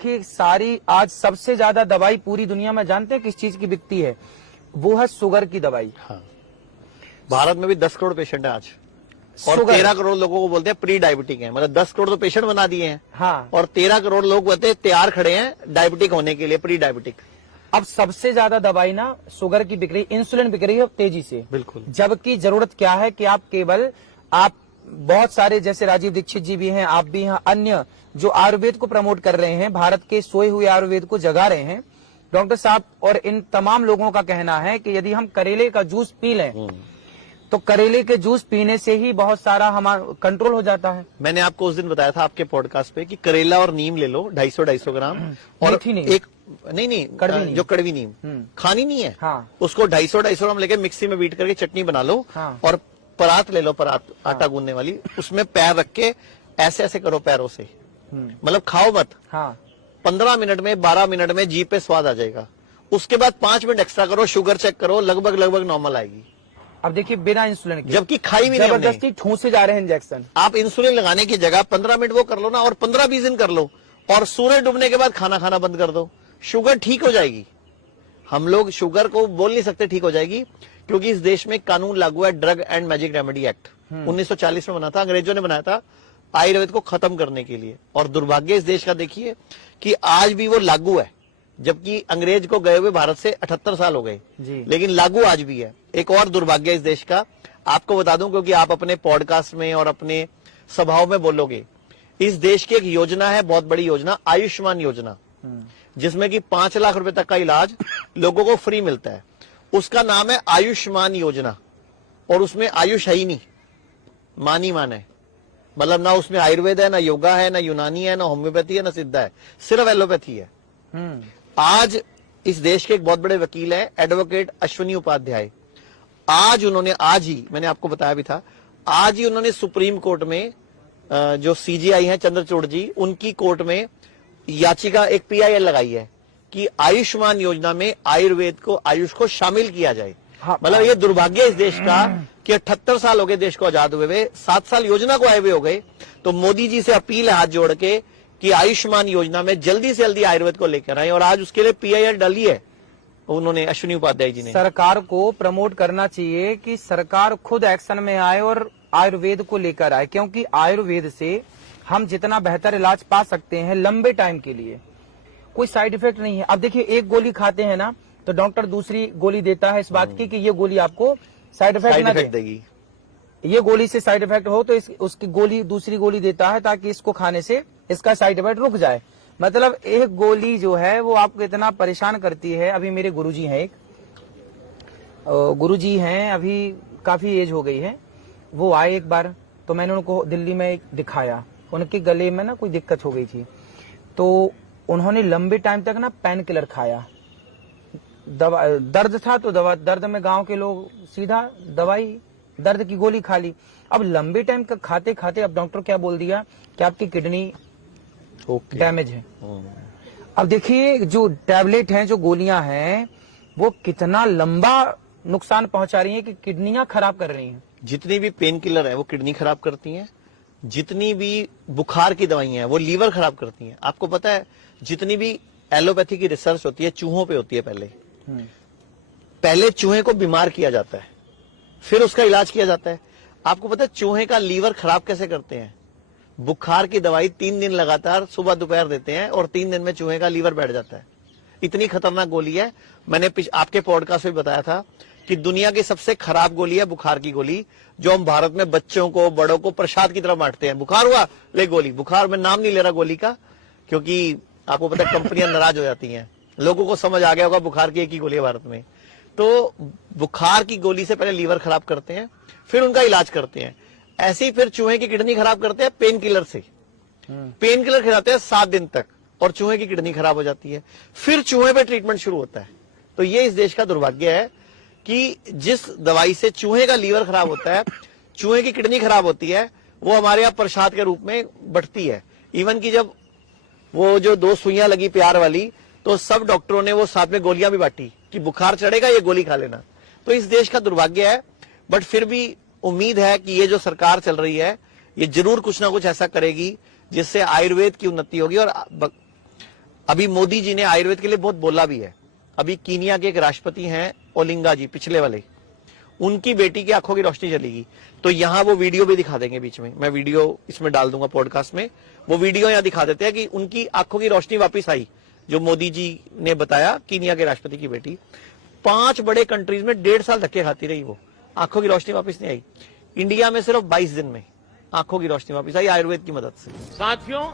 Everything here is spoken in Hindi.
देखिए सारी आज सबसे ज्यादा दवाई पूरी दुनिया में जानते हैं किस चीज की बिकती है? वो है शुगर की दवाई। हाँ। भारत में भी 10 करोड़ पेशेंट है आज, और शुगर। 13 करोड़ लोगों को बोलते हैं प्री डायबिटिक है। मतलब 10 करोड़ तो पेशेंट बना दिए हैं। हाँ। और 13 करोड़ लोग बोलते हैं तैयार खड़े हैं डायबिटिक होने के लिए, प्री डायबिटिक। अब सबसे ज्यादा दवाई ना शुगर की बिक रही, इंसुलिन बिक रही है तेजी से। बिल्कुल। जबकि जरूरत क्या है कि आप बहुत सारे जैसे राजीव दीक्षित जी भी हैं, आप भी हैं, अन्य जो आयुर्वेद को प्रमोट कर रहे हैं, भारत के सोए हुए आयुर्वेद को जगा रहे हैं, डॉक्टर साहब और इन तमाम लोगों का कहना है कि यदि हम करेले का जूस पी लें तो करेले के जूस पीने से ही बहुत सारा हमारा कंट्रोल हो जाता है। मैंने आपको उस दिन बताया था आपके पॉडकास्ट पे कि करेला और नीम ले लो 250 ग्राम, और एक नहीं जो कड़वी नीम खानी नहीं है। हाँ। उसको 250 ग्राम लेके मिक्सी में बीट करके चटनी बना लो। हाँ। और परात ले लो, परात आटा गूंदने वाली, उसमें पैर रख के ऐसे ऐसे करो पैरों से, मतलब खाओ मत। हाँ। 15 मिनट में 12 मिनट में जीभ पे स्वाद आ जाएगा। उसके बाद 5 मिनट एक्स्ट्रा करो, शुगर चेक करो, लगभग नॉर्मल आएगी। अब देखिए बिना इंसुलिन के, जबकि खाई भी नहीं हमने। जबरदस्ती ठूंसे जा रहे हैं इंजेक्शन। आप इंसुलिन लगाने की जगह 15 मिनट वो कर लो ना, और 15-20 दिन कर लो, और सूरज डूबने के बाद खाना खाना बंद कर दो, शुगर ठीक हो जाएगी। हम लोग शुगर को बोल नहीं सकते ठीक हो जाएगी, क्योंकि इस देश में कानून लागू है, drug and magic remedy act 1940 में बना था, अंग्रेजों ने बनाया था आयुर्वेद को खत्म करने के लिए। और दुर्भाग्य इस देश का देखिए कि आज भी वो लागू है, जबकि अंग्रेज को गए हुए भारत से 78 साल हो गए, लेकिन लागू आज भी है। एक और दुर्भाग्य इस देश का आपको बता दूं, क्योंकि आप अपने पॉडकास्ट में और अपने सभाओं में बोलोगे, इस देश की एक योजना है, बहुत बड़ी योजना, आयुष्मान योजना, जिसमें कि 5 लाख रुपए तक का इलाज लोगों को फ्री मिलता है। उसका नाम है आयुष्मान योजना, और उसमें आयुष है ही नहीं, मान ही मान है। मतलब ना उसमें आयुर्वेद है, ना योगा है, ना यूनानी है, ना होम्योपैथी है, ना सिद्धा है, सिर्फ एलोपैथी है। आज इस देश के एक बहुत बड़े वकील है, एडवोकेट अश्विनी उपाध्याय, आज ही मैंने आपको बताया भी था, आज ही उन्होंने सुप्रीम कोर्ट में जो सीजीआई है चंद्रचूड़ जी, उनकी कोर्ट में याचिका एक पीआईएल लगाई है कि आयुष्मान योजना में आयुर्वेद को, आयुष को शामिल किया जाए। मतलब ये दुर्भाग्य इस देश का कि 78 साल हो गए देश को आजाद हुए, 7 साल योजना को आए हुए हो गए। तो मोदी जी से अपील है हाथ जोड़ के कि आयुष्मान योजना में जल्दी से जल्दी आयुर्वेद को लेकर आए, और आज उसके लिए पीआईएल डाली है उन्होंने, अश्विनी उपाध्याय जी ने। सरकार को प्रमोट करना चाहिए कि सरकार खुद एक्शन में आए और आयुर्वेद को लेकर आए, क्योंकि आयुर्वेद से हम जितना बेहतर इलाज पा सकते हैं लंबे टाइम के लिए, कोई साइड इफेक्ट नहीं है। अब देखिए एक गोली खाते हैं ना तो डॉक्टर दूसरी गोली देता है इस बात की कि ये गोली आपको साइड इफेक्ट ना देगी, ये गोली से साइड इफेक्ट हो तो उसकी गोली दूसरी गोली देता है ताकि इसको खाने से इसका साइड इफेक्ट रुक जाए। मतलब एक गोली जो है वो आपको इतना परेशान करती है। अभी मेरे गुरुजी हैं, एक गुरुजी हैं, अभी काफी एज हो गई है, वो आए एक बार तो मैंने उनको दिल्ली में दिखाया, उनके गले में ना कोई दिक्कत हो गई थी, तो उन्होंने लंबे टाइम तक ना पेन किलर खाया, दवा दर्द था तो दवा, दर्द में गांव के लोग सीधा दवाई दर्द की गोली खा ली। अब लंबे टाइम तक खाते खाते अब डॉक्टर क्या बोल दिया कि आपकी किडनी डैमेज है। अब देखिए जो टैबलेट हैं, जो गोलियां हैं, वो कितना लंबा नुकसान पहुंचा रही हैं कि किडनियां खराब कर रही हैं। जितनी भी पेन किलर है वो किडनी खराब करती हैं, जितनी भी बुखार की दवाइयां हैं वो लीवर खराब करती हैं। आपको पता है जितनी भी एलोपैथी की रिसर्च होती है चूहों पे होती है, पहले चूहे को बीमार किया जाता है, फिर उसका इलाज किया जाता है। आपको पता है चूहे का लीवर खराब कैसे करते हैं? बुखार की दवाई 3 दिन लगातार सुबह दोपहर देते हैं और 3 दिन में चूहे का लीवर बैठ जाता है। इतनी खतरनाक गोली है। मैंने आपके पॉडकास्ट में बताया था कि दुनिया की सबसे खराब गोली है बुखार की गोली, जो हम भारत में बच्चों को, बड़ों को प्रसाद की तरह बांटते हैं। बुखार हुआ ले गोली, बुखार में नाम नहीं ले रहा गोली का, क्योंकि आपको पता है कंपनियां नाराज हो जाती हैं, लोगों को समझ आ गया होगा बुखार की एक ही गोली है भारत में। तो बुखार की गोली से पहले लीवर खराब करते हैं, फिर उनका इलाज करते हैं। ऐसे ही फिर चूहे की किडनी खराब करते हैं पेन किलर से। पेन किलर खिलाते हैं 7 दिन तक और चूहे की किडनी खराब हो जाती है, फिर चूहे पे ट्रीटमेंट शुरू होता है। तो ये इस देश का दुर्भाग्य है कि जिस दवाई से चूहे का लीवर खराब होता है, चूहे की किडनी खराब होती है, वो हमारे यहाँ प्रसाद के रूप में बढ़ती है। इवन की जब वो जो 2 सुइयां लगी प्यार वाली, तो सब डॉक्टरों ने वो साथ में गोलियां भी बांटी कि बुखार चढ़ेगा ये गोली खा लेना। तो इस देश का दुर्भाग्य है, बट फिर भी उम्मीद है कि ये जो सरकार चल रही है ये जरूर कुछ ना कुछ ऐसा करेगी जिससे आयुर्वेद की उन्नति होगी। और अभी मोदी जी ने आयुर्वेद के लिए बहुत बोला भी है। अभी कीनिया के एक राष्ट्रपति हैं ओलिंगा जी, पिछले वाले, उनकी बेटी की आंखों की रोशनी चलेगी। तो यहां वो वीडियो भी दिखा देंगे, बीच में मैं वीडियो इसमें डाल दूंगा पॉडकास्ट में, वो वीडियो यहां दिखा देते हैं कि उनकी आंखों की रोशनी वापस आई, जो मोदी जी ने बताया, कीनिया के राष्ट्रपति की बेटी 5 बड़े कंट्रीज में 1.5 साल धक्के खाती रही, वो आंखों की रोशनी वापस नहीं आई। इंडिया में सिर्फ 22 दिन में आंखों की रोशनी वापस आई आयुर्वेद की मदद से। साथियों,